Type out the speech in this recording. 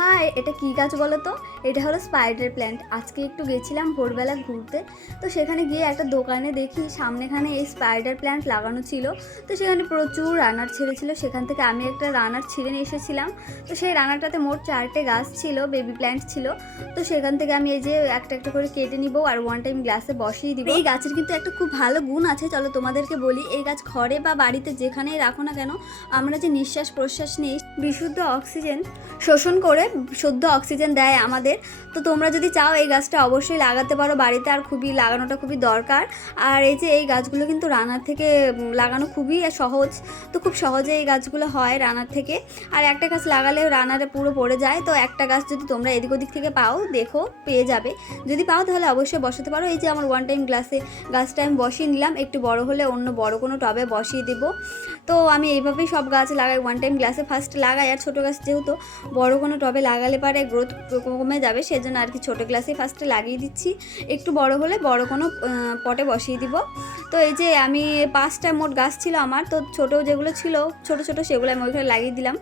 High, এটা কী গাছ বলো তো? এটা হলো স্পাইডার প্ল্যান্ট। আজকে একটু গেছিলাম ভোরবেলা ঘুরতে, তো সেখানে গিয়ে একটা দোকানে দেখি সামনেখানে এই স্পাইডার প্ল্যান্ট লাগানো ছিল। তো সেখানে প্রচুর রানার ছেড়েছিল, সেখান থেকে আমি একটা রানার ছিঁড়ে নিয়ে এসেছিলাম। তো সেই রানারটাতে মোট 4টে গাছ ছিল, বেবি প্ল্যান্ট ছিল। তো সেখান থেকে আমি এই যে একটা একটা করে কেটে নিব আর ওয়ান টাইম গ্লাসে বসিয়ে দিব। এই গাছের কিন্তু একটা খুব ভালো গুণ আছে, চলো তোমাদেরকে বলি। এই গাছ ঘরে বা বাড়িতে যেখানেই রাখো না কেন, আমরা যে নিঃশ্বাস প্রশ্বাস নিই, বিশুদ্ধ অক্সিজেন শোষণ করে শুদ্ধ অক্সিজেন দেয় আমাদের। তো তোমরা যদি চাও এই গাছটা অবশ্যই লাগাতে পারো বাড়িতে, আর লাগানোটা খুবই দরকার। আর এই যে এই গাছগুলো কিন্তু রানার থেকে লাগানো খুবই সহজ। তো খুব সহজে এই গাছগুলো হয় রানার থেকে। আর একটা গাছ লাগালে রানারে পুরো পড়ে যায়। তো একটা গাছ যদি তোমরা এদিক ওদিক থেকে পাও, দেখো পেয়ে যাবে। যদি পাও তাহলে অবশ্যই বসাতে পারো। এই যে আমার ওয়ান টাইম গ্লাসে গাছটা আমি বসিয়ে নিলাম, একটু বড় হলে অন্য বড় কোনো টবে বসিয়ে দেবো। তো আমি এইভাবেই সব গাছ লাগাই, ওয়ান টাইম গ্লাসে ফার্স্ট লাগাই। আর ছোটো গাছ যেহেতু বড় কোনো টবে লাগালে পারে গ্রোথ কমে যাবে, সেজন্য আর কি ছোটো গ্লাসে ফার্স্টে লাগিয়ে দিচ্ছি। একটু বড় হলে বড় কোনো পটে বসিয়ে দিব। তো এই যে আমি 5টা মোট গাছ ছিল আমার, তো ছোটো যেগুলো ছিল ছোটো ছোটো সেগুলো আমি ওইখানে লাগিয়ে দিলাম।